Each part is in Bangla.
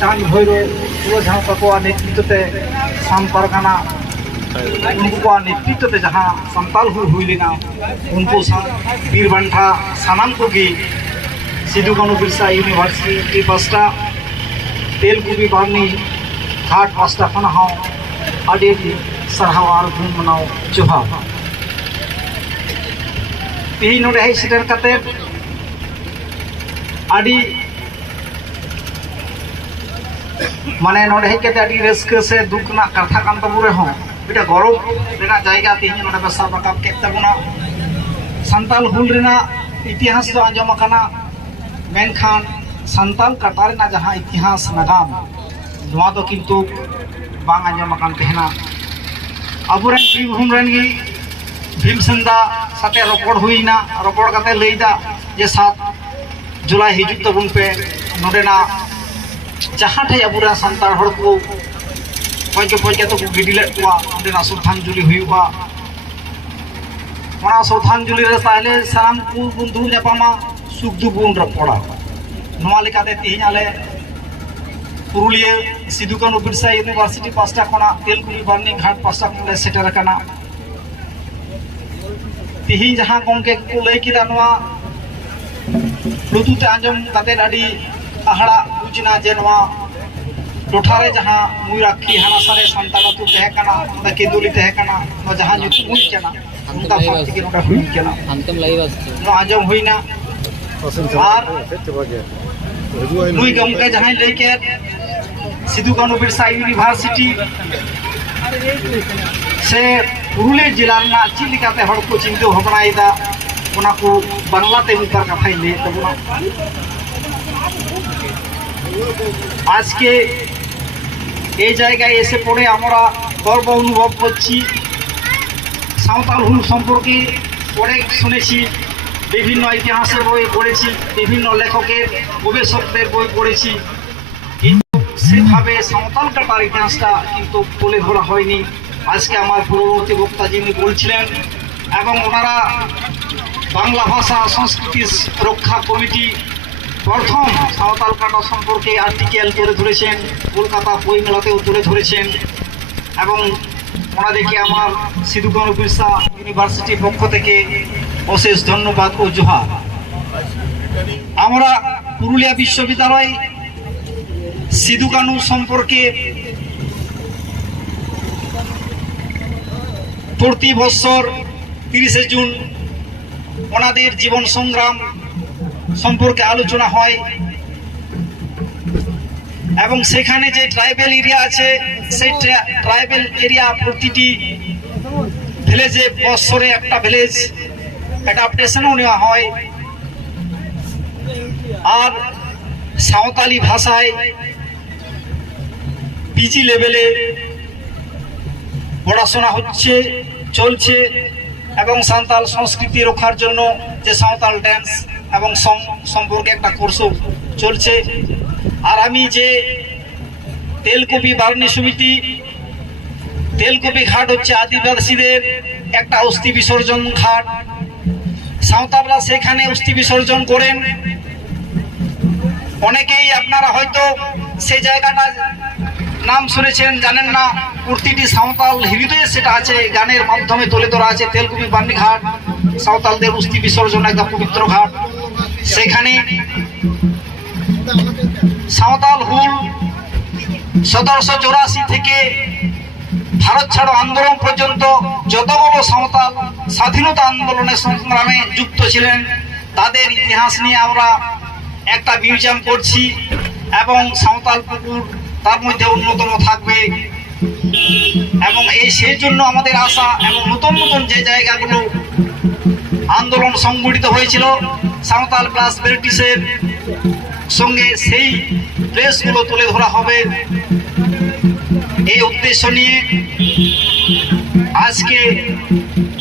চাঁদ ভৈরব ঝাঁ তাকোয়ার নেতৃত্বতে সাম পারগাना उनको नेतृत्व जहाँ संताल हुई लेना उनको वीर बंठा सामान को सिद्धू कानू बिरसा यूनिवर्सिटी पास्टा तेलकुपी बारनी घाट पास्टा खन हाँ अड़ी साराव और गुण मनाव जोहार तेज नोड़े हज सेटर कते अड़ी माने नोड़े हज कते अड़ी रस्का से दुख ना कथा कान तबु रेहों এটা গরম রেনা জায়গা তিহিন নটা বেসা বাকাপ কেক তাবুনা সান্তাল হুল রেনা ইতিহাস তো আঞ্জম আকানা মেনখান সান্তাল কাটা রেনা যাহা ইতিহাস নাগাম নোয়া দো কিন্তু বাং আঞ্জম আকান তেহনা আবুরেন বীরভূম রেন गी ভীমসেন্দা সাথে রপড় হুইনা রপড় কাতে লইদা যে 7 জুলাই হিজুক তাবুন পে নডেনা যাহা ঠাই আবুরা সান্তাল হড় কো पॉइंट तो गिडी लेना श्रद्धांजलि हुआ श्रद्धांजलि ताहले साम को बंधु जापामा सुख दुख बन रपड़ा तीन आले पुरुलिया सिद्धू कानू बिरसा यूनिवर्सिटी पास्टा खना तेलकुपी बारनी घाट पास्टा खन सेटर कना तीन जहां गंके को लई किदा नवा लुतुते आंजम काते आडी आहड़ा बुझना जे नवा टोठारे जहाँ मुई राखी हाना सारे संताड़ा तो तहकना उनका केदुली तहकना न जहाँ जुतु मुई चना उनका फांसी के नोटा हुई चना अंतम लाइव आस्ते न आजम होइना और मुई गमके जहाँ लेके सिद्धू कानू बिरसा यूनिवर्सिटी से पुरुलिया जिला ना चिलिकाते हड़ को चिंता भावनाइदा उना को बांग्लाते मितर कथाई ले तबुना आज के এই জায়গায় এসে পড়ে আমরা গর্ব অনুভব করছি সাঁওতাল হুল সম্পর্কে অনেক শুনেছি বিভিন্ন ইতিহাসের বই পড়েছি বিভিন্ন লেখকের গবেষকদের বই পড়েছি কিন্তু সেভাবে সাঁওতাল কাটার ইতিহাসটা কিন্তু তুলে ধরা হয়নি আজকে আমার পূর্ববর্তী বক্তা যিনি বলছিলেন এবং ওনারা বাংলা ভাষা সংস্কৃতি রক্ষা কমিটি प्रथम सावताल काटा सम्पर्के आर्टिकल तुले धरेছেন कलकाता বই মেলাতেও তুলে ধরেছেন এবং ওনাদেরকে আমার সিদ্ধু কানু বিরসা ইউনিভার্সিটির পক্ষ থেকে অশেষ ধন্যবাদ ও জোহার আমরা পুরুলিয়া বিশ্ববিদ্যালয় সিদ্ধু কানু সম্পর্কে প্রতি বছর 30 জুন ওনাদের জীবন সংগ্রাম সম্পর্কে আলোচনা হয় এবং সেখানে যে ট্রাইবাল এরিয়া আছে সেই ট্রাইবাল এরিয়া প্রতিটি ভিলেজে বছরে একটা ভিলেজ অ্যাডাপ্টেশনও নেওয়া হয় আর সাঁওতালি ভাষায় পিজি লেভেলে পড়াশোনা হচ্ছে চলছে এবং সাঁওতাল সংস্কৃতি রক্ষার জন্য যে সাঁওতাল ড্যান্স এবং সং সম্পর্কে একটা কোর্স চলছে আর আমি যে তেলকুপি বারনি সমিতি তেলকুপি ঘাট হচ্ছে আদিবাসীদের একটা অস্থি বিসর্জন ঘাট সাঁওতালরা সেখানে অস্থি বিসর্জন করেন অনেকেই আপনারা হয়তো সেই জায়গাটা নাম শুনেছেন জানেন না প্রতিটি সাঁওতাল হৃদয়ে সেটা আছে গানের মাধ্যমে তুলে ধরা আছে তেলকুপি বারনি ঘাট সাঁওতালদের অস্থি বিসর্জন একটা পবিত্র ঘাট সেখানে সাঁওতাল হুল 1784 থেকে ভারত ছাড়ো আন্দোলন পর্যন্ত যতগুলো সাঁওতাল স্বাধীনতা আন্দোলনের সংগ্রামে যুক্ত ছিলেন তাদের ইতিহাস নিয়ে আমরা একটা মিউজিয়াম করছি এবং সাঁওতাল পুকুর তার মধ্যে অন্যতম থাকবে এবং এই সেই জন্য আমাদের আশা এবং নতুন নতুন যে জায়গাগুলো আন্দোলন সংগঠিত হয়েছিল সাঁওতাল প্লাস ব্রিটিশের সঙ্গে সেই প্লেসগুলো তুলে ধরা হবে এই উদ্দেশ্য নিয়ে আজকে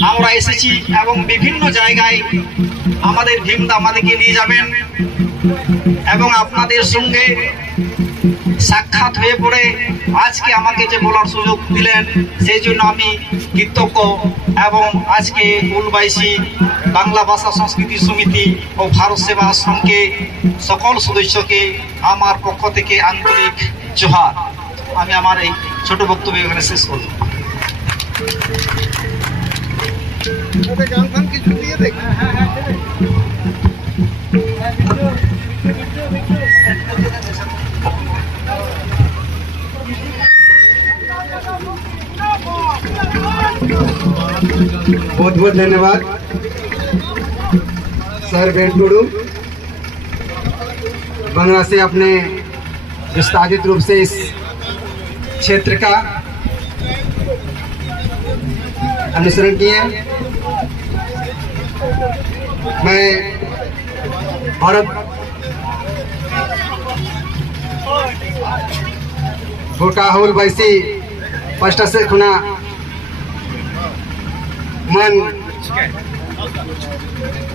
আমরা এসেছি এবং বিভিন্ন জায়গায় আমাদের ভীমদা আমাদেরকে নিয়ে যাবেন এবং আপনাদের সঙ্গে সাক্ষাৎ হয়ে পড়ে আজকে আমাকে যে বলার সুযোগ দিলেন সেই জন্য আমি কৃতজ্ঞ এবং আজকে উলবাইশি বাংলা ভাষা সংস্কৃতি সমিতি ও ভারত সেবা আশ্রমকে সকল সদস্যকে আমার পক্ষ থেকে আন্তরিক জোহার। আমি আমার এই ছোট বক্তব্য এখানে শেষ করব। बहुत बहुत धन्यवाद सर बेंटुडू बंगला से अपने विस्तारित रूप से इस क्षेत्र का अनुसरण किए। मैं भारत भोटाहुल वैसी स्पष्ट से खुना मन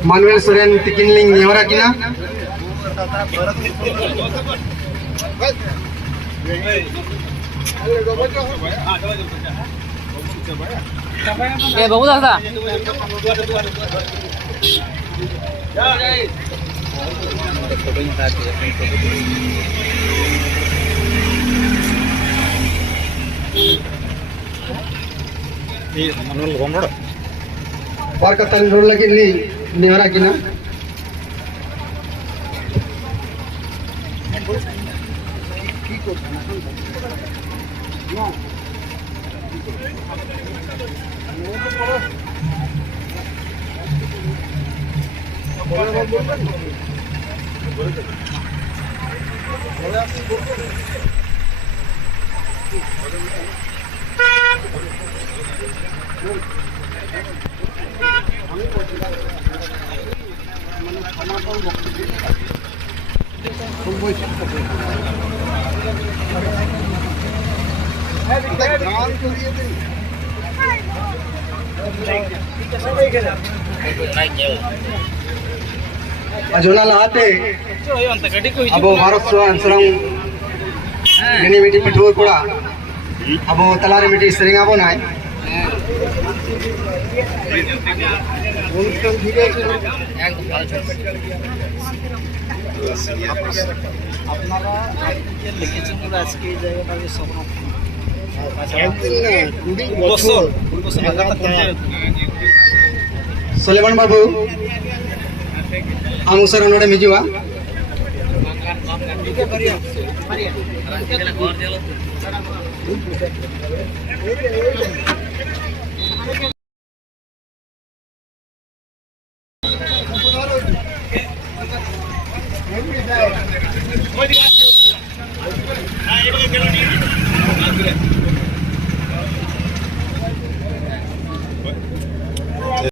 मानुएल सोरेन तिकिनलिंग नेहरा किना বাবু দাদা Barkatan roll lagi ni nihara kina. Ajona lahate abo Bharat Serang ini miti pitur pura abo talare miti sering abo nai আপনারা আর্টিকেল লিখেছেন বলে আজকে এই জায়গাটা সংরক্ষণ Soleman Babu Amusar node mijuwa